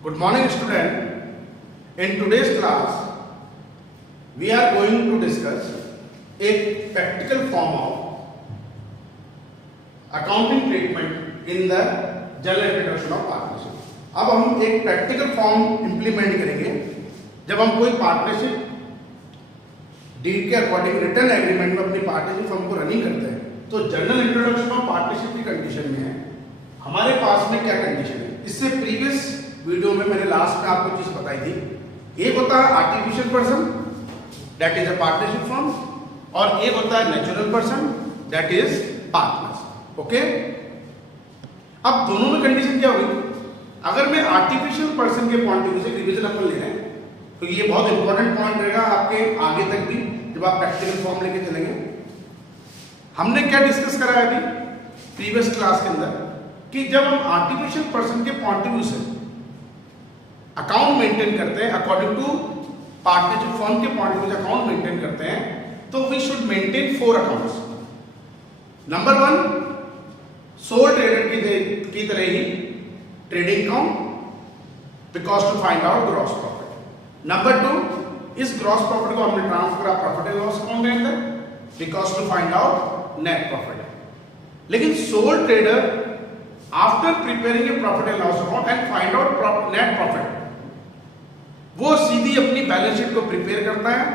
Good morning, student. In today's class, we are going to discuss a practical form of accounting treatment in the general introduction of partnership. अब हम एक practical form implement करेंगे जब हम कोई partnership deed के according return agreement में अपनी पार्टनरशिप फॉर्म को रनिंग करते हैं। तो जनरल इंट्रोडक्शन ऑफ पार्टनरशिप की कंडीशन में है हमारे पास में क्या कंडीशन है। इससे प्रीवियस वीडियो में मैंने लास्ट में आपको चीज बताई थी। एक होता है artificial person that is a partnership form और एक होता है natural person that is partners. Okay, अब दोनों में कंडीशन क्या हुई। अगर मैं आर्टिफिशियल पर्सन के पॉइंट ऑफ व्यू से रिवीजन अपन ले रहे हैं तो ये बहुत इंपॉर्टेंट पॉइंट रहेगा आपके आगे तक भी जब आप प्रैक्टिकल फॉर्म लेके चलेंगे। हमने क्या डिस्कस करा है अभी प्रीवियस क्लास के अंदर कि जब हम आर्टिफिशियल पर्सन के पॉइंट ऑफ व्यू से अकाउंट मेंटेन करते हैं अकॉर्डिंग टू पार्टनरशिप फर्म के पॉइंट ऑफ व्यू से अकाउंट मेंटेन करते हैं तो we should maintain 4 accounts. Number 1 sole trader की तरह ही trading account because to find out gross profit. Number 2 इस ग्रॉस प्रॉफिट को हमने ट्रांसफर करा प्रॉफिट एंड लॉस अकाउंट के अंदर because to find out net profit. लेकिन sole trader after preparing a profit and loss account and find out net profit वो सीधी अपनी बैलेंस शीट को प्रिपेयर करता है।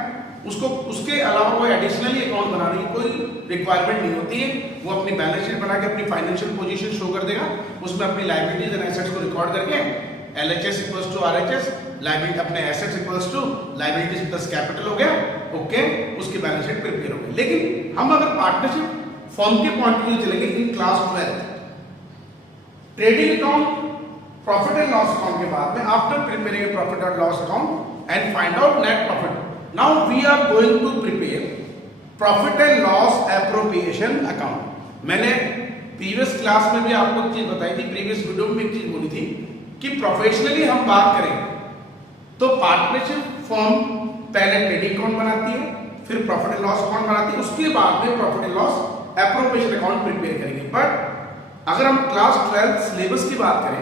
उसको उसके अलावा कोई एडिशनली अकाउंट बनाने की कोई रिक्वायरमेंट नहीं होती है। वो अपनी बैलेंस शीट बना के अपनी फाइनेंशियल पोजीशन शो कर देगा, उसमें अपनी लायबिलिटीज एंड एसेट्स को रिकॉर्ड करके LHS equals to RHS liability अपने assets equals to liabilities plus capital हो गया। ओके, उसकी बैलेंस शीट प्रिपेयर हो गई। लेकिन हम अगर पार्टनरशिप फर्म के पॉइंट ऑफ व्यू चलेंगे in class 12 trading account profit and loss account के बाद में after preparing a profit and loss account and find out net profit now we are going to prepare profit and loss appropriation account. मैंने previous class में भी आपको एक चीज बताई थी, प्रीवियस वीडियो में एक चीज बोली थी कि प्रोफेशनली हम बात करें तो पार्टनरशिप फर्म पहले ट्रेडिंग अकाउंट बनाती है, फिर प्रॉफिट एंड लॉस अकाउंट बनाती है, उसके बाद में profit and loss appropriation account prepare करेंगे। बट अगर हम क्लास 12 सिलेबस की बात करें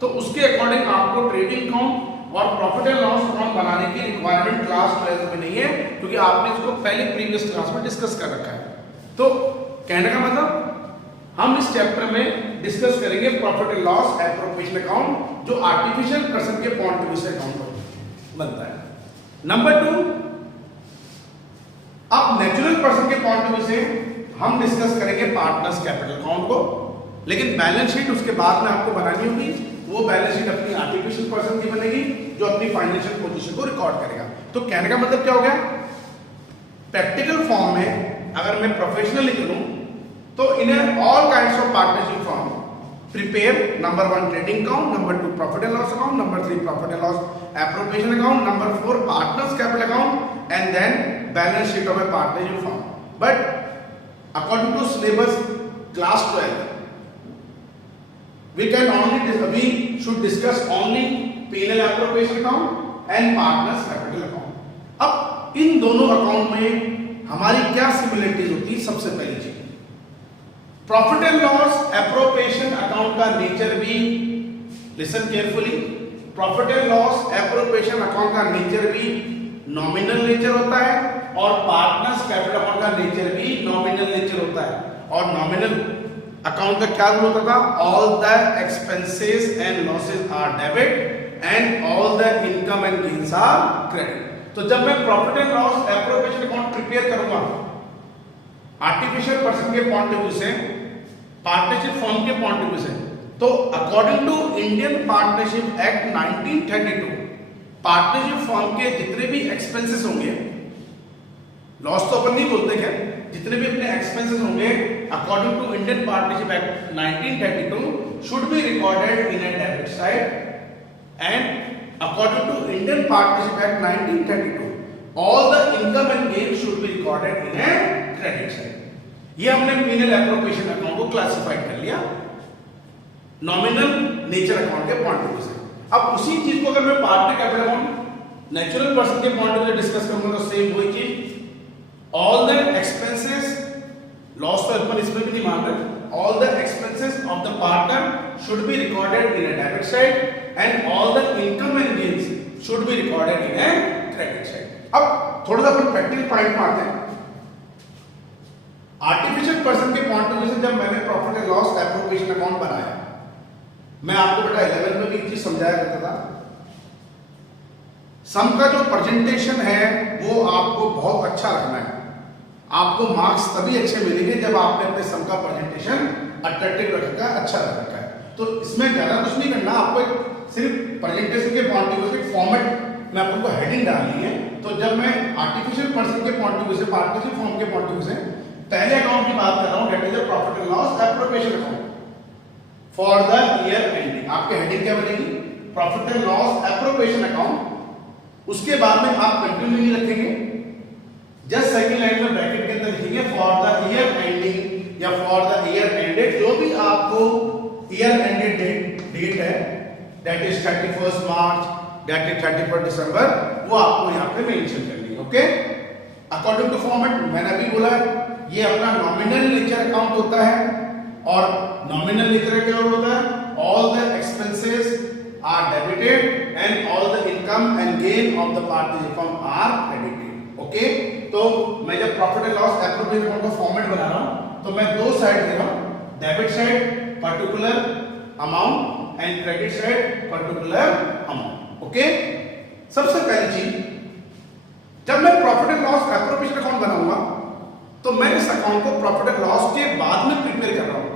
तो उसके अकॉर्डिंग आपको ट्रेडिंग अकाउंट और प्रॉफिट एंड लॉस अकाउंट बनाने की रिक्वायरमेंट क्लास 12 में नहीं है क्योंकि आपने इसको पहले प्रीवियस क्लास में डिस्कस कर रखा है। तो कहने का मतलब हम इस चैप्टर में डिस्कस करेंगे profit and loss appropriation account जो आर्टिफिशियल पर्सन के पॉइंट ऑफ व्यू से अकाउंट बनता है। नंबर 2 अब नेचुरल पर्सन के पॉइंट ऑफ व्यू से हम डिस्कस करेंगे पार्टनर्स कैपिटल अकाउंट को, लेकिन बैलेंस शीट उसके बाद में आपको बनानी होगी। वो बैलेंस शीट अपनी आर्टिफिशियल पर्सन की बनेगी जो अपनी फाइनेंशियल पोजीशन को रिकॉर्ड करेगा। तो कहने का मतलब क्या हो गया, प्रैक्टिकल फॉर्म में अगर मैं प्रोफेशनली करूं तो in all kinds of partnership form prepare number 1 trading account, number 2 profit and loss account, number 3 profit and loss appropriation account, number 4 partners capital account and then balance sheet of a partnership form. But according to syllabus class 12 we should discuss only P&L appropriation account and partners capital account। अब इन दोनों account में हमारी क्या similarities होती है। सबसे पहली चीज profit and loss appropriation account का नेचर भी, listen carefully, profit and loss appropriation account का नेचर भी नॉमिनल नेचर होता है और पार्टनर्स कैपिटल अकाउंट का नेचर भी नॉमिनल नेचर होता है। और नॉमिनल अकाउंट का क्या रूल होता था, all the expenses and losses are debit and all the income and gains are credit. तो जब मैं profit and loss appropriation account prepare करूंगा आर्टिफिशियल पर्सन के पॉइंट ऑफ व्यू से, पार्टनरशिप फर्म के पॉइंट ऑफ व्यू से, तो according to Indian partnership act 1932 partnership firm के जितने भी एक्सपेंसेस होंगे, लॉस तो अपन नहीं बोलते क्या, जितने भी अपने एक्सपेंसेस होंगे according to Indian partnership act 1932 should be recorded in a debit side and according to Indian partnership act 1932 all the income and gain should be recorded in a credit side. ये हमने P&L appropriation account को classified कर लिया nominal nature account के point of view से। अब उसी चीज को अगर मैं partner capital account natural person के पॉइंट ऑफ व्यू से डिस्कस करूंगा तो सेम वही चीज, all the expenses loss तो अपन इसमें भी नहीं मान रहे, all the expenses of the partner should be recorded in a debit side and all the income and gains should be recorded in a credit side. अब थोड़ा सा अपन प्रैक्टिकल पॉइंट में आते हैं। आर्टिफिशियल पर्सन के पॉइंट ऑफ व्यू से जब मैंने profit and loss appropriation account बनाया, मैं आपको बेटा 11 में भी एक चीज समझाया करता था, सम का जो प्रेजेंटेशन है वो आपको बहुत अच्छा रखना है। आपको मार्क्स तभी अच्छे मिलेंगे जब आपने अपने सम का प्रेजेंटेशन अट्रैक्टिव रखा है, अच्छा रखा है। तो इसमें ज्यादा कुछ नहीं करना, आपको सिर्फ प्रेजेंटेशन के पॉइंट ऑफ व्यू से फॉर्मेट में आपको हेडिंग डालनी है। तो जब मैं आर्टिफिशियल पर्सन के पॉइंट ऑफ व्यू से, पार्टनरशिप फॉर्म के पॉइंट ऑफ व्यू से पहले अकाउंट की बात कर रहा हूं, that is the profit and loss appropriation account for the year ending. आपके हेडिंग क्या बनेगी? Profit and loss appropriation account. उसके बाद में आप कंटिन्यू नहीं रखेंगे, जस्ट सेकंड लाइन में ब्रैकेट के अंदर लिखेंगे फॉर द ईयर एंडिंग या फॉर द ईयर एंडेड। जो भी आपको ईयर एंडेड डेट है, that is 31 March, that is 31 दिसंबर, वो आपको यहाँ पे मेंशन करनी है। ओके, अकॉर्डिंग टू फॉर्मेट मैंने अभी बोला ये अपना नॉमिनल नेचर अकाउंट होता है, और नॉमिनल नेचर क्या होता है? All the expenses are debited and all the income and gain of the partnership firm are credited. Okay, तो मैं जब profit and loss appropriation account का फॉर्मेट बना रहा हूं तो मैं दो साइड दे रहा हूं, debit side particular amount and credit side particular amount. Okay, सबसे पहली चीज, जब मैं profit and loss appropriation account बनाऊंगा तो मैं इस अकाउंट को प्रॉफिट एंड लॉस के बाद में प्रिपेयर कर रहा हूं।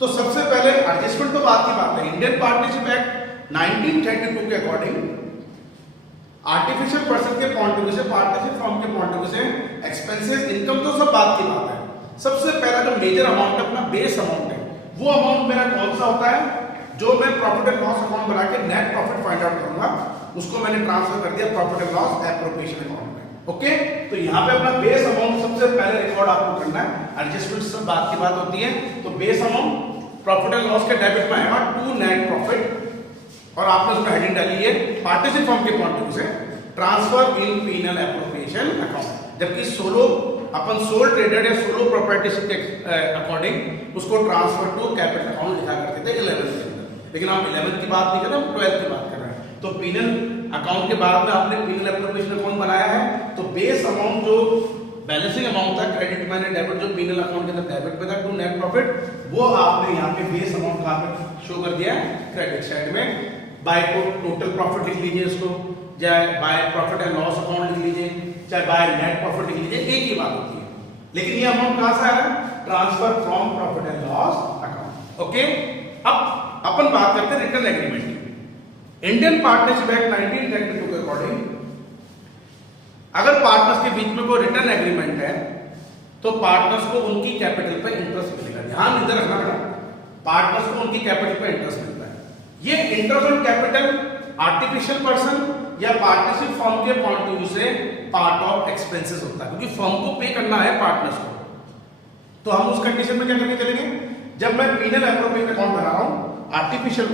तो सबसे पहले एडजस्टमेंट तो बात की बात है, इंडियन पार्टनरशिप एक्ट 1932 के अकॉर्डिंग आर्टिफिशियल पर्सन के पॉइंट ऑफ व्यू से, पार्टनरशिप फॉर्म के पॉइंट ऑफ व्यू से एक्सपेंसेस, इनकम तो सब बात की बात है। सबसे पहला जो मेजर अमाउंट है, अपना बेस अमाउंट है, वो अमाउंट मेरा कौन सा होता है? जो मैं प्रॉफिट एंड लॉस अकाउंट बना के नेट प्रॉफिट फाइंड आउट करूंगा, उसको मैंने ट्रांसफर कर दिया profit and loss appropriation account में। ओके, तो यहाँ पे अपना बेस अमाउंट सबसे पहले रिकॉर्ड आपको करना है। एडजस्टमेंट सब बात की बात होती है। तो base amount profit and loss के डेबिट में आएगा टू नेट प्रॉफिट, और आपने उसमें हेडिंग डाली है पार्टनरशिप फर्म के पॉइंट ऑफ व्यू से transfer in P and L appropriation account. जबकि सोलो अपन सोल ट्रेडेड या सोलो प्रोप्राइटरशिप के अकॉर्डिंग उसको ट्रांसफर टू कैपिटल अकाउंट लिखा करते थे 11th के अंदर, लेकिन हम 11th की बात नहीं कर रहे, हम 12th की बात कर रहे हैं। तो पीनल अकाउंट के बाद में आपने पीनल एप्रोप्रिएशन अकाउंट बनाया है, तो बेस अमाउंट जो बैलेंसिंग अमाउंट था, क्रेडिट माइनस डेबिट, जो पीनल अकाउंट के अंदर डेबिट में था टू नेट प्रॉफिट, वो आपने यहाँ पे बेस अमाउंट कहाँ पे शो कर दिया है? क्रेडिट साइड में। बाय टोटल प्रॉफिट लिख लीजिए उसको, चाहे by profit and loss account लिख लीजिए, चाहे बाय नेट प्रॉफिट लिख लीजिए, एक ही बात होती है। लेकिन ये अमाउंट कहां से आ रहा है? Transfer from profit and loss account. Okay, अब अपन बात करते हैं रिटर्न एग्रीमेंट की। इंडियन पार्टनरशिप एक्ट 1932 के अकॉर्डिंग अगर पार्टनर्स के बीच में कोई रिटर्न एग्रीमेंट है तो पार्टनर्स को उनकी कैपिटल पे इंटरेस्ट मिलेगा। ध्यान इधर रखना बेटा, पार्टनर्स को उनकी कैपिटल पे इंटरेस्ट मिलता है। ये interest on capital artificial person या पार्टनरशिप फर्म के पॉइंट ऑफ व्यू से पार्ट ऑफ एक्सपेंसेस होता है, क्योंकि फर्म को पे करना है पार्टनर्स को। तो हम उस कंडीशन में क्या करके चलेंगे? जब मैं पीनल एप्रोप्रिएशन अकाउंट बना रहा हूं, आर्टिफिशियल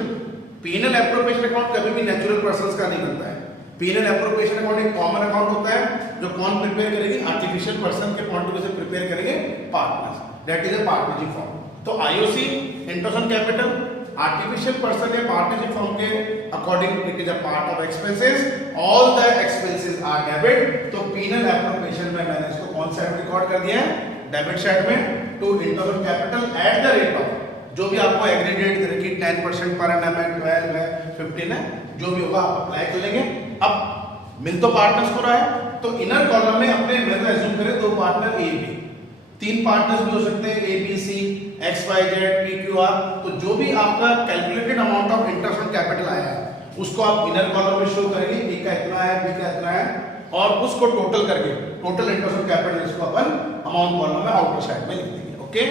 पीनल एप्रोप्रिएशन अकाउंट कभी भी नेचुरल पर्संस का नहीं बनता है। पीनल एप्रोप्रिएशन अकाउंट एक कॉमन अकाउंट होता है, जो कौन प्रिपेयर करेगी? आर्टिफिशियल पर्सन के पॉइंट ऑफ व्यू से प्रिपेयर करेंगे partners, that is a partnership firm. तो IOC, interest on capital, artificial person या पार्टनरशिप फर्म के according it is a part of expenses, all the expenses are debit. तो PNL appropriation में मैंने इसको कौन सा रिकॉर्ड कर दिया है? डेबिट साइड में to interest on capital at the rate of, जो भी आपको एग्रीगेट दे रखी 10% पर एनम है, 12 है, 15 है, जो भी होगा आप अप्लाई कर लेंगे। अब मिल तो पार्टनर्स को रहा है, तो इनर कॉलम में अपने मैं एज्यूम करें दो पार्टनर ए बी, तीन पार्टनर्स भी हो सकते हैं A B C X Y Z P Q R. तो जो भी आपका calculated amount of interest on capital आया है उसको आप इनर कॉलम में शो करेंगे, ए का इतना है, बी का इतना है, और उसको टोटल करके टोटल इंटरेस्ट ऑन कैपिटल इसको अपन अमाउंट कॉलम में आउटर साइड में लिख देंगे। ओके,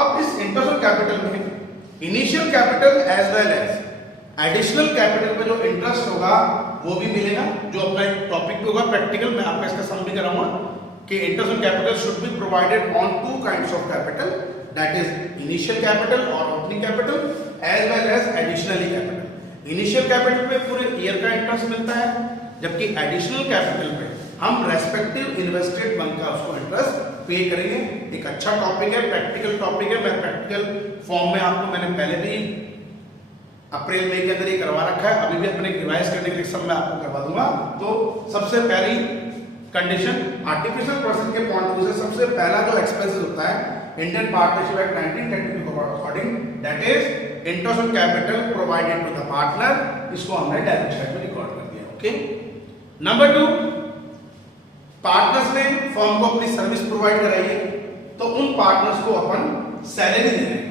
अब इस इंटरेस्ट ऑन कैपिटल में initial capital as well as additional capital पे जो इंटरेस्ट होगा वो भी मिलेगा, जो अपना एक टॉपिक होगा प्रैक्टिकल, मैं आपका इसका सम भी कराऊंगा कि interest on capital should be provided on two kinds of capital, that is initial capital और opening capital as well as additionally capital. Initial capital पे पूरे ईयर का इंटरेस्ट मिलता है, जबकि एडिशनल कैपिटल पे हम रेस्पेक्टिव इन्वेस्टेड फंड का उसको इंटरेस्ट पे करेंगे। एक अच्छा टॉपिक है, प्रैक्टिकल टॉपिक है, मैं प्रैक्टिकल फॉर्म में आपको मैंने पहले भी अप्रैल मई के अंदर ये करवा रखा है, अभी भी अपने रिवाइज करने के लिए सब मैं आपको करवा दूंगा। तो सबसे पहली कंडीशन आर्टिफिशियल पर्सन के पॉइंट ऑफ व्यू से सबसे पहला जो एक्सपेंसेस होता है इंडियन पार्टनरशिप एक्ट 1932 के according, that is interest on capital provided to the partner, इसको हमने डायरेक्ट साइड में रिकॉर्ड कर दिया। ओके, नंबर 2, पार्टनर्स ने फर्म को अपनी सर्विस प्रोवाइड कराई है तो उन पार्टनर्स को अपन सैलरी दे रहे हैं।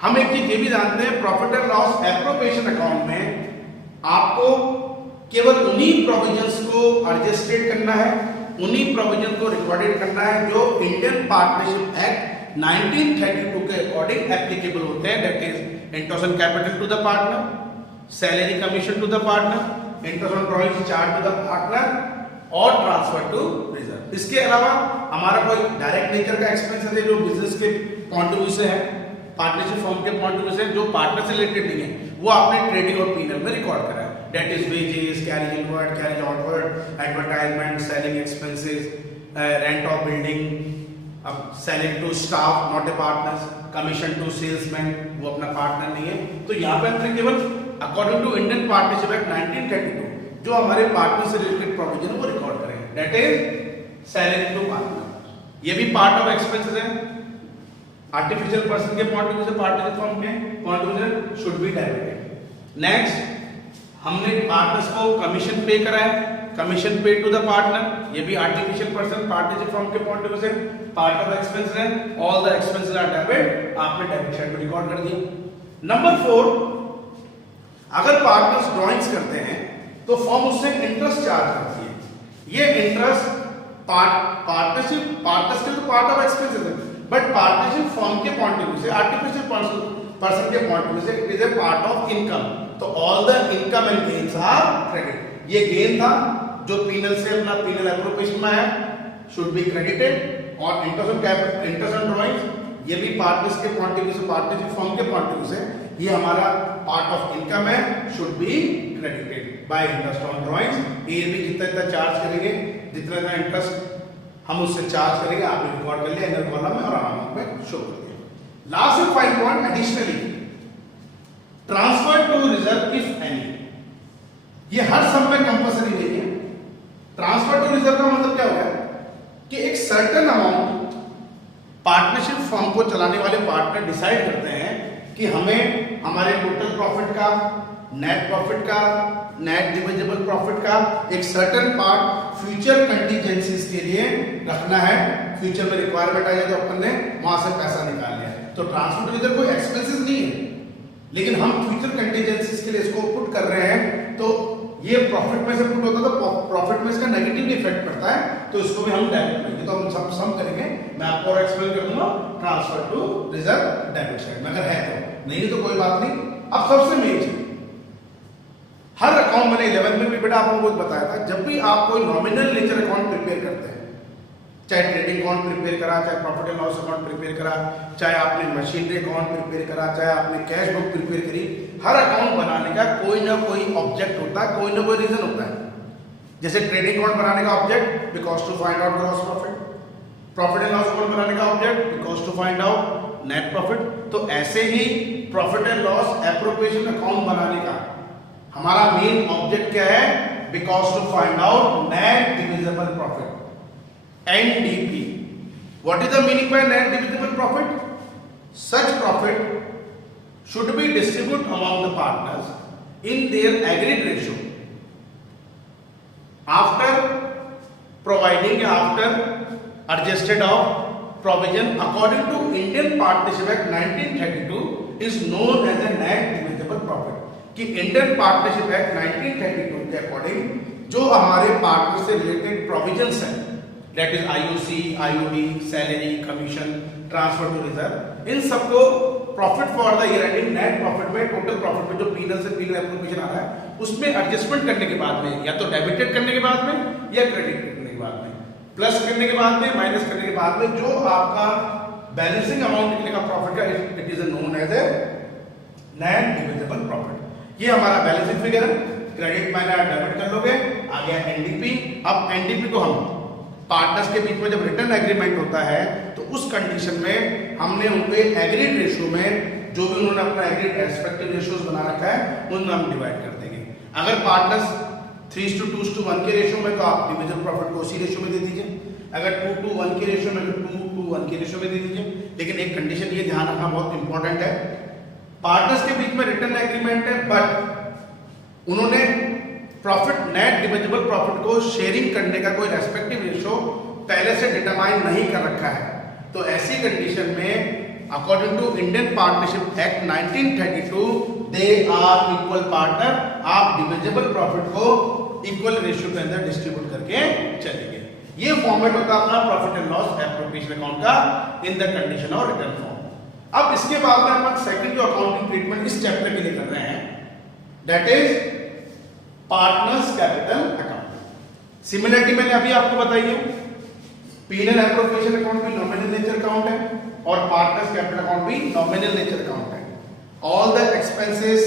हम एक चीज ये भी जानते हैं, profit and loss appropriation account में आपको केवल उन्हीं प्रोविजंस को एडजस्टेड करना है, उन्हीं प्रोविजन को रिकॉर्डेड करना है जो इंडियन पार्टनरशिप एक्ट 1932 के अकॉर्डिंग एप्लीकेबल होते हैं, that is interest on capital to the partner, salary commission to the partner, interest on drawing charge to the partner और ट्रांसफर टू रिजर्व। इसके अलावा हमारा कोई डायरेक्ट नेचर का एक्सपेंसेस है जो बिजनेस के पॉइंट ऑफ व्यू से है, पार्टनरशिप फर्म के पॉइंट ऑफ व्यू से जो पार्टनर से रिलेटेड नहीं है, वो आपने ट्रेडिंग और पीनल में रिकॉर्ड करा है, that is wages, carriage inward, carriage outward, advertisement, selling expenses, rent of building, अब selling to staff not a partners, commission to salesman, वो अपना पार्टनर नहीं है। तो यहाँ पे हमने केवल according to Indian partnership act 1932 जो हमारे पार्टनर से रिलेटेड प्रोविजन है वो रिकॉर्ड करेंगे, that is salary to partner. ये भी पार्ट ऑफ एक्सपेंसेस है। आर्टिफिशियल पर्सन के पॉइंट ऑफ व्यू से पार्टनरशिप फर्म के पॉइंट ऑफ व्यू से शुड बी डेबिटेड। नेक्स्ट, हमने पार्टनर्स को कमीशन पे करा है, कमीशन पे टू द पार्टनर, ये भी आर्टिफिशियल पर्सन पार्टनरशिप फर्म के पॉइंट ऑफ व्यू से पार्ट ऑफ एक्सपेंस है, all the expenses are debit, आपने डेबिट साइड में रिकॉर्ड कर दिया। नंबर 4, अगर पार्टनर्स ड्राइंग्स करते हैं तो फर्म उससे इंटरेस्ट चार्ज करती है। ये इंटरेस्ट पार्टनरशिप पार्टनर्स के तो पार्ट ऑफ एक्सपेंसेस है, बट पार्टनरशिप फर्म के पॉइंट ऑफ व्यू से, आर्टिफिशियल पर्सन के पॉइंट ऑफ व्यू से it is a part of income, तो all the income and gains are credit. ये गेन था जो पीनल से अपना पीनल एप्रोप्रिएशन में आया, शुड बी क्रेडिटेड, और interest on capital, interest on drawings, ये भी पार्टनर्स के पॉइंट ऑफ व्यू से, पार्टनरशिप फर्म के पॉइंट ऑफ व्यू से ये हमारा पार्ट ऑफ इनकम है, should be credited bye interest on drawings. ये भी जितना चार्ज करेंगे, जितना इंटरेस्ट हम उससे चार्ज करेंगे, आपने रिकॉर्ड कर लिया इनर कॉलम में और अमाउंट में शो कर दिया। Last and final point, additionally transfer to reserve if any, ये हर सब में कंपल्सरी नहीं है। ट्रांसफर टू रिजर्व का मतलब क्या होगा कि एक सर्टेन अमाउंट पार्टनरशिप फर्म को चलाने वाले पार्टनर डिसाइड करते हैं कि हमें हमारे टोटल प्रॉफिट का, नेट प्रॉफिट का, नेट डिविजिबल प्रॉफिट का एक सर्टेन पार्ट फ्यूचर कंटीजेंसीज के लिए रखना है। फ्यूचर में रिक्वायरमेंट आ जाए तो अपन ने वहां से पैसा निकाल लिया। तो ट्रांसफर टू रिजर्व कोई एक्सपेंसेस नहीं है, लेकिन हम फ्यूचर कंटीजेंसीज के लिए इसको पुट कर रहे हैं, तो ये प्रॉफिट में से पुट होता है तो प्रॉफिट में इसका नेगेटिव इफेक्ट पड़ता है, तो इसको भी हम डेबिट करेंगे। तो हम सम करेंगे, मैं आपको और एक्सप्लेन कर दूंगा transfer to reserve debit side में, अगर है तो, नहीं तो कोई बात नहीं। अब सबसे मेन चीज, हर अकाउंट मैंने 11th में भी बेटा आप लोगों को बताया था, जब भी आप कोई नॉमिनल नेचर अकाउंट प्रिपेयर करते हैं, चाहे ट्रेडिंग अकाउंट प्रिपेयर करा, चाहे profit and loss account prepare करा, चाहे आपने मशीनरी अकाउंट प्रिपेयर करा, चाहे आपने कैश बुक प्रिपेयर करी, हर अकाउंट बनाने का कोई ना कोई ऑब्जेक्ट होता है, कोई ना कोई रीजन होता है। जैसे ट्रेडिंग अकाउंट बनाने का object because to find out gross profit, profit and loss account बनाने का object because to find out net profit. तो ऐसे ही profit and loss appropriation account बनाने का हमारा मेन ऑब्जेक्ट क्या है, because to find out net divisible profit, NDP. What is the meaning by net divisible profit? Such profit should be distributed among the partners in their agreed ratio after providing, after adjusted of provision according to Indian Partnership Act 1932 is known as a net divisible profit. कि Indian partnership act 1932 के according जो हमारे पार्टनर से related provisions हैं, that is IOC, IOD, salary, commission, transfer to reserve, इन सबको profit for the year ending net profit में, टोटल प्रॉफिट में जो पीनल से पीनल एप्रोप्रिएशन आ रहा है उसमें एडजस्टमेंट करने के बाद में, या तो डेबिटेड करने के बाद में या क्रेडिट करने के बाद में, प्लस करने के बाद में, माइनस करने के बाद में, जो आपका बैलेंसिंग अमाउंट निकलेगा प्रॉफिट का, it is known as a net divisible profit. ये हमारा बैलेंसिंग फिगर है, क्रेडिट माइनस डेबिट कर लोगे, आ गया NDP। अब NDP को हम पार्टनर्स के बीच में जब रिटर्न एग्रीमेंट होता है तो उस कंडीशन में हमने उनके एग्रीड रेशियो में जो भी उन्होंने अपना एग्रीड रेस्पेक्टिव रेशियोज बना रखा है उनमें हम डिवाइड कर देंगे। अगर पार्टनर्स 3:2:1 के रेशियो में तो आप डिविजिबल प्रॉफिट को उसी रेशियो में दे दीजिए, अगर 2:1 के रेशियो में तो 2:1 के रेशियो में दे दीजिए। लेकिन एक कंडीशन ये ध्यान रखना बहुत इंपॉर्टेंट है, पार्टनर्स के बीच में रिटर्न एग्रीमेंट है बट उन्होंने प्रॉफिट नेट डिविजिबल प्रॉफिट को शेयरिंग करने का कोई रेस्पेक्टिव रेशियो पहले से डिटरमाइन नहीं कर रखा है। तो ऐसी कंडीशन में according to Indian partnership act 1932 they are equal partner, आप डिविजिबल प्रॉफिट को इक्वल रेशियो के अंदर डिस्ट्रीब्यूट करके चलेंगे। ये फॉर्मेट होता है अपना profit and loss appropriation account का in the condition of return form. अब इसके बाद में अपन सेकंड जो अकाउंटिंग ट्रीटमेंट इस चैप्टर के लिए कर रहे हैं that is partners capital account. Similarity मैंने अभी आपको बताई है, पीनल एप्रोप्रिएशन अकाउंट भी नॉमिनल नेचर अकाउंट है और पार्टनर्स कैपिटल अकाउंट भी नॉमिनल नेचर अकाउंट है। All the expenses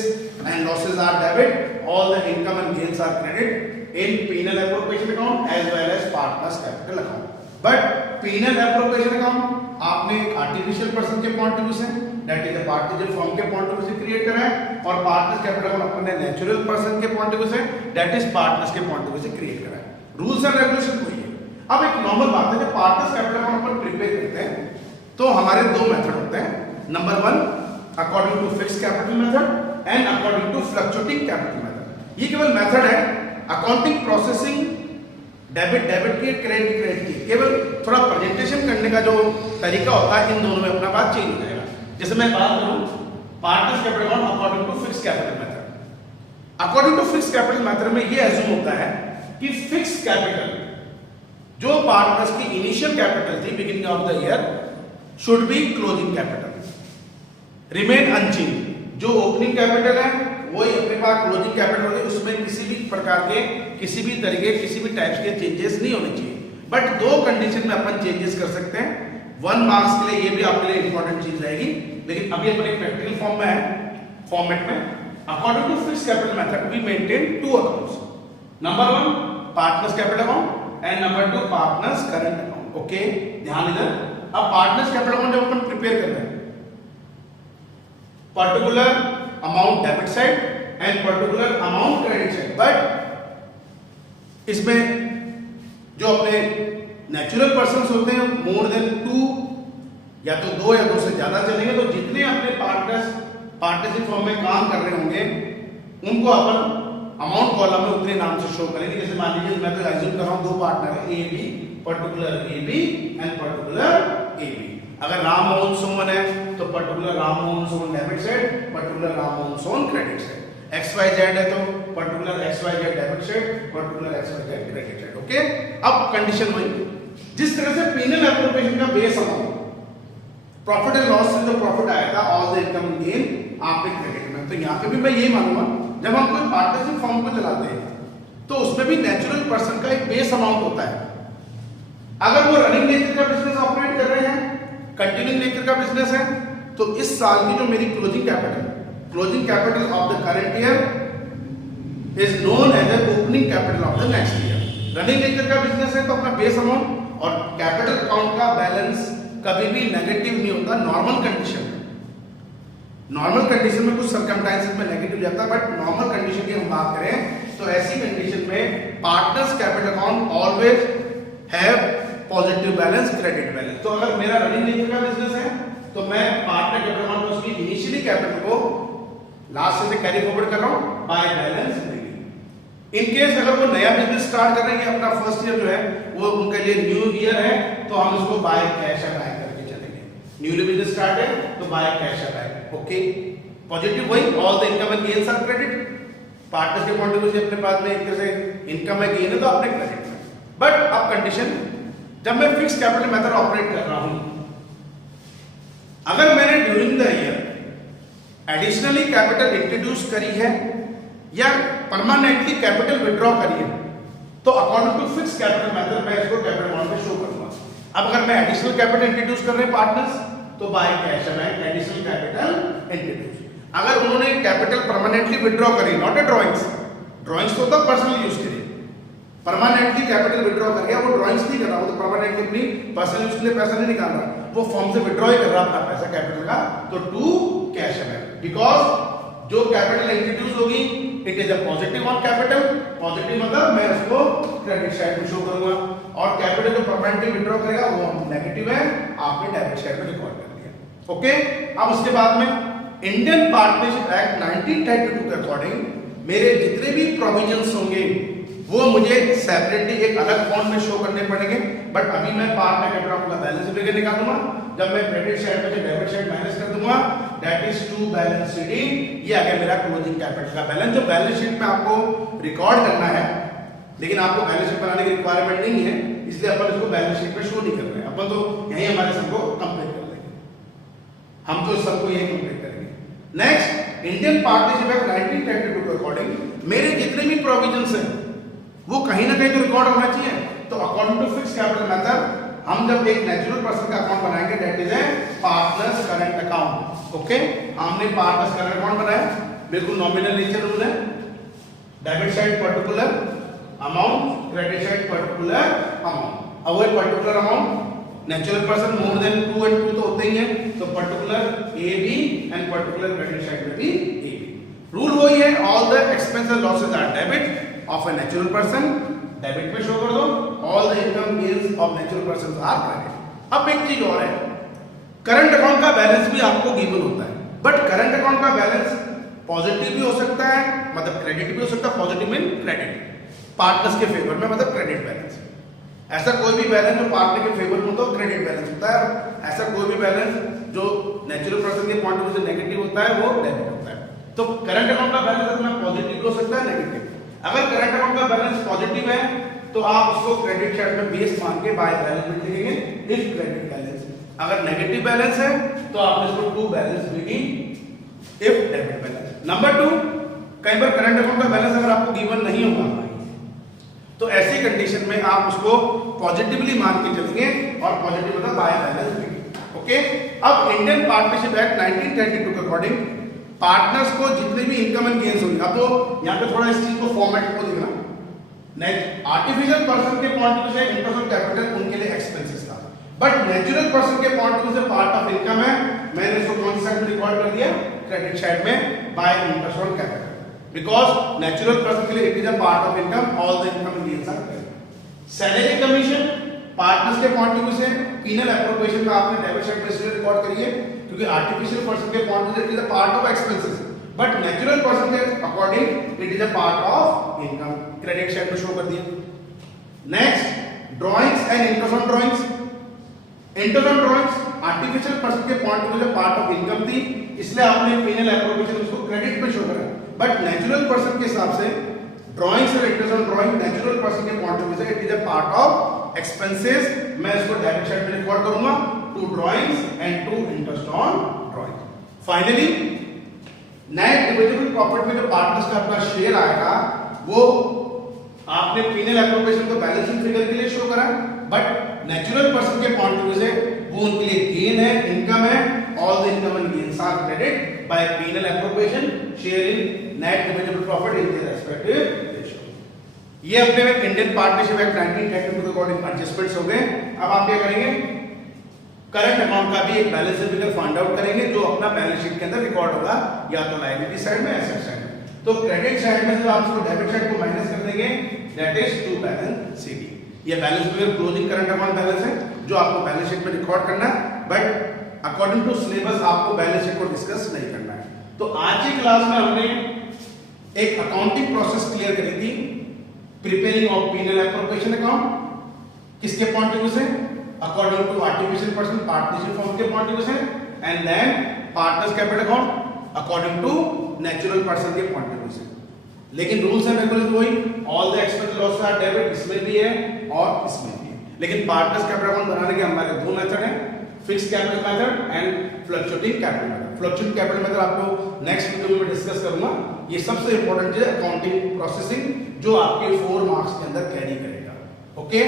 and losses are debit, all the income and gains are credit in P and L appropriation account as well as partners capital account. But P and L appropriation account आपने एक artificial person के point of view से that is the participle firm के point of view से create करा है और partners capital account अपने नेचुरल पर्सन के पॉइंट ऑफ व्यू से दैट इज पार्टनर्स के पॉइंट ऑफ व्यू से क्रिएट करा है। रूल्स एंड रेगुलेशन वही है। अब एक नॉर्मल बात है, जब पार्टनर्स कैपिटल अकाउंट अपन प्रिपेयर करते हैं तो हमारे दो मेथड होते हैं। Number 1 according to fixed capital method and according to fluctuating capital method. ये केवल मेथड है, अकाउंटिंग प्रोसेसिंग डेबिट की, क्रेडिट की, केवल थोड़ा प्रेजेंटेशन करने का जो तरीका होता है इन दोनों में अपना बात चेंज हो जाएगा। जैसे मैं बात करूं partners capital account according to fixed capital method. According to fixed capital method में ये एज्यूम होता है कि फिक्स्ड कैपिटल जो पार्टनर्स की इनिशियल कैपिटल थी beginning of the year should be closing capital remain unchanged. जो ओपनिंग कैपिटल है वही अपने पास क्लोजिंग कैपिटल होगी, उसमें किसी भी प्रकार के किसी भी तरीके किसी भी टाइप्स के चेंजेस नहीं होने चाहिए। बट दो कंडीशन में अपन चेंजेस कर सकते हैं। 1 मार्क्स के लिए ये भी आपके लिए इंपॉर्टेंट चीज रहेगी, लेकिन अभी अपन एक प्रैक्टिकल फॉर्म में है, फॉर्मेट में। According to fixed capital method we maintain 2 accounts, number 1 partners capital account and number 2 partners current account. Okay, ध्यान इधर। अब पार्टनर्स कैपिटल अकाउंट जब अपन प्रिपेयर कर रहे हैं, particular amount debit side and particular amount credit side, but इसमें जो अपने नेचुरल पर्संस होते हैं मोर देन 2 या तो 2 या 2 से ज्यादा चलेंगे, तो जितने अपने पार्टनरशिप फॉर्म में काम कर रहे होंगे उनको अपन अमाउंट कॉलम में उतने नाम से शो करेंगे। जैसे मान लीजिए मैं तो एज्यूम कर रहा हूं 2 पार्टनर है A B, particular A B and particular A B. अगर राम मोहन सोमन है तो particular Ram Mohan Soman debit side, particular Ram Mohan Soman credit side. X Y Z है तो particular X Y Z debit side, particular X Y Z credit side. Okay, अब condition वही, जिस तरह से पीनल एप्रोप्रिएशन का base amount profit and loss से जो प्रॉफिट आया था all the income and gain आपके क्रेडिट में, तो यहाँ पे भी मैं यही मानूंगा जब हम कोई पार्टनरशिप फॉर्म को चलाते हैं तो उसमें भी नेचुरल पर्सन का एक बेस अमाउंट होता है। अगर वो रनिंग नेचर का बिजनेस ऑपरेट कर रहे हैं, कंटिन्यूइंग नेचर का बिजनेस है, तो इस साल की जो मेरी closing capital of the current year is known as the opening capital of the next year. Running nature का बिजनेस है तो अपना बेस अमाउंट और कैपिटल अकाउंट का बैलेंस कभी भी नेगेटिव नहीं होता नॉर्मल कंडीशन में। नॉर्मल कंडीशन में कुछ सर्कमस्टेंसेस में नेगेटिव जाता है, बट नॉर्मल कंडीशन की हम बात करें तो ऐसी कंडीशन में partners capital account always have positive balance, credit balance. तो अगर मेरा रनिंग नेचर का बिजनेस है तो मैं पार्टनर कैपिटल अकाउंट में उसकी इनिशियली कैपिटल को लास्ट से कैरी फॉरवर्ड कर रहा हूं बाय बैलेंस। इन केस अगर वो नया बिजनेस स्टार्ट कर रहे हैं, अपना फर्स्ट ईयर जो है वो उनके लिए न्यू ईयर है, तो हम इसको बाय कैश अकाउंट करके चलेंगे। न्यूली बिजनेस स्टार्ट है तो by cash account. Okay, positive वही, all the income and gains are credit. Partners के पॉइंट ऑफ व्यू से अपने पास में एक तरह से इनकम है गेन है तो अपने क्रेडिट में। बट अब कंडीशन, जब मैं फिक्स कैपिटल मेथड ऑपरेट कर रहा हूं, अगर मैंने during the year additionally capital introduce करी है या परमानेंटली कैपिटल विड्रॉ करी है, तो according to fix capital method मैं इसको कैपिटल अकाउंट में शो करूंगा। अब अगर मैं एडिशनल कैपिटल इंट्रोड्यूस कर रहे हैं पार्टनर्स, तो by cash account additional capital introduce. अगर उन्होंने कैपिटल परमानेंटली विड्रॉ करी, नॉट ए ड्राइंग्स तो होता पर्सनल यूज के लिए, परमानेंटली कैपिटल विड्रॉ कर गया, वो ड्राइंग्स नहीं कर रहा, वो तो परमानेंटली अपनी पर्सनल यूज के लिए पैसा नहीं निकाल रहा, वो फॉर्म से विड्रॉ ही कर रहा अपना पैसा कैपिटल का, तो टू कैश अवेलेबल, बिकॉज जो कैपिटल इंट्रोड्यूस होगी it is a positive on capital, positive मतलब मैं उसको क्रेडिट साइड में शो करूंगा, और कैपिटल जो परमानेंटली विड्रॉ करेगा वो नेगेटिव है, आपने डेबिट साइड में रिकॉर्ड कर दिया। ओके, अब उसके बाद में इंडियन पार्टनरशिप एक्ट 1932 के अकॉर्डिंग मेरे जितने भी प्रोविजंस होंगे वो मुझे सेपरेटली एक अलग फॉर्म में शो करने पड़ेंगे, बट अभी मैं पार्टनर कैपिटल का बैलेंस फिगर निकालूंगा, जब मैं क्रेडिट साइड में से डेबिट साइड माइनस कर दूंगा, that is to balance sheet, ये आ गया मेरा क्लोजिंग कैपिटल का बैलेंस, जो बैलेंस शीट में आपको रिकॉर्ड करना है, लेकिन आपको बैलेंस शीट बनाने की रिक्वायरमेंट नहीं है, इसलिए अपन इसको बैलेंस शीट में शो नहीं कर रहे हैं, अपन तो यही हमारे सबको कंप्लीट कर लेंगे, हम तो सबको यही कंप्लीट करेंगे। नेक्स्ट, इंडियन पार्टनरशिप एक्ट 1932 के अकॉर्डिंग मेरे जितने भी प्रोविजंस हैं वो कहीं ना कहीं तो रिकॉर्ड होना चाहिए, तो according to fix capital method हम जब एक नेचुरल पर्सन का अकाउंट बनाएंगे that is a partners current account. Okay, हमने पार्टनर्स करंट अकाउंट बनाया, बिल्कुल नॉमिनल नेचर रूल है, debit side particular amount, credit side particular amount, अब वो particular amount natural person more than 2 and 2 तो होते ही है, तो particular A B and particular credit side में भी ए बी, रूल वही है, all the expenses losses are debit of a natural person, debit में शो कर दो, all the income gains of natural person are credit. अब एक चीज और है, करंट अकाउंट का बैलेंस भी आपको गिवन होता है, बट करंट अकाउंट का बैलेंस पॉजिटिव भी हो सकता है, मतलब क्रेडिट भी हो सकता है, पॉजिटिव मीन क्रेडिट पार्टनर्स के फेवर में, मतलब क्रेडिट बैलेंस, ऐसा कोई भी बैलेंस जो पार्टनर के फेवर में तो क्रेडिट बैलेंस होता है, ऐसा कोई भी बैलेंस जो नेचुरल पर्सन के पॉइंट ऑफ व्यू से नेगेटिव होता है वो डेबिट होता है। तो करंट अकाउंट का बैलेंस अपना पॉजिटिव भी हो सकता है, नेगेटिव, अगर करंट अकाउंट का बैलेंस पॉजिटिव है तो आप उसको क्रेडिट साइड में बेस मान के बाय बैलेंस में लिखेंगे इफ क्रेडिट बैलेंस, अगर नेगेटिव बैलेंस है तो आप इसको टू बैलेंस लिखेंगे इफ डेबिट बैलेंस। नंबर 2, कई बार करंट अकाउंट का बैलेंस अगर आपको गिवन नहीं होगा तो ऐसी कंडीशन में आप उसको पॉजिटिवली मान के चलेंगे, और पॉजिटिव मतलब बाय बैलेंस लिखेंगे। ओके, अब इंडियन पार्टनरशिप एक्ट 1932 के अकॉर्डिंग पार्टनर्स को जितने भी इनकम एंड गेन्स होंगे, अब तो यहाँ पे थोड़ा इस चीज को फॉर्मेट को देखना, नेक्स्ट आर्टिफिशियल पर्सन के पॉइंट ऑफ व्यू से इंटरेस्ट ऑन कैपिटल उनके लिए एक्सपेंसेस था, बट नेचुरल पर्सन के पॉइंट ऑफ व्यू से पार्ट ऑफ इनकम है, मैंने इसको कौन सी साइड में रिकॉर्ड कर दिया, क्रेडिट साइड में by interest on capital, because natural person के लिए it is a part of income, all the income and gains are credit. Salary commission partners के पॉइंट ऑफ व्यू से पीनल एप्रोप्रिएशन में आपने debit side में इसलिए record करिए क्योंकि आर्टिफिशियल पर्सन के point of view it is a part of expenses, but natural person के according it is a part of income, credit side में शो कर दिया। Next, drawings and interest on drawings, interest on drawings artificial person के point of view से part of income थी, इसलिए आपने PNL appropriation उसको क्रेडिट में शो करा, बट नेचुरल पर्सन के हिसाब से ड्राइंग्स और interest on drawing natural person के पॉइंट ऑफ व्यू से it is a part of expenses, मैं इसको डेबिट साइड में रिकॉर्ड करूंगा, to drawings and to interest on drawing. Finally net divisible profit में जो पार्टनर्स का अपना शेयर आएगा वो आपने पीनल एप्रोप्रिएशन को बैलेंस शीट फिगर के लिए शो करा, बट नेचुरल पर्सन के पॉइंट ऑफ व्यू से वो उनके लिए गेन है, इनकम है, all the income and gains are credit by PNL appropriation, share in net divisible profit in their respective ratio. ये अपने में इंडियन पार्टनरशिप एक्ट 1932 के अकॉर्डिंग एडजस्टमेंट्स हो गए। अब आप क्या करेंगे, करंट अकाउंट का भी एक बैलेंस फिगर फाइंड आउट करेंगे जो अपना बैलेंस शीट के अंदर रिकॉर्ड होगा, या तो लायबिलिटी साइड में, एसेट साइड में। तो क्रेडिट साइड में जब आप इसको डेबिट साइड को माइनस कर देंगे that is to balance CD, ये balance figure closing current account balance है जो आपको बैलेंस शीट में रिकॉर्ड करना है, बट अकॉर्डिंग टू सिलेबस आपको बैलेंस शीट को डिस्कस नहीं करना है। तो आज की क्लास में हमने एक अकाउंटिंग प्रोसेस क्लियर करी थी, preparing of PNL appropriation account, किसके पॉइंट ऑफ व्यू से, according to artificial person partnership firm के पॉइंट ऑफ व्यू से, and then partners capital account according to natural person के पॉइंट ऑफ व्यू से। लेकिन rules and regulations वही, all the expense loss are debit, इसमें भी है और इसमें भी है, लेकिन पार्टनर्स कैपिटल अकाउंट बनाने के हमारे दो मेथड हैं, fixed capital method and fluctuating capital method. Fluctuating capital method आपको नेक्स्ट वीडियो में डिस्कस करूंगा। ये सबसे इंपॉर्टेंट चीज है अकाउंटिंग प्रोसेसिंग जो आपके 4 मार्क्स के अंदर कैरी करेगा। Okay,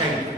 thank you.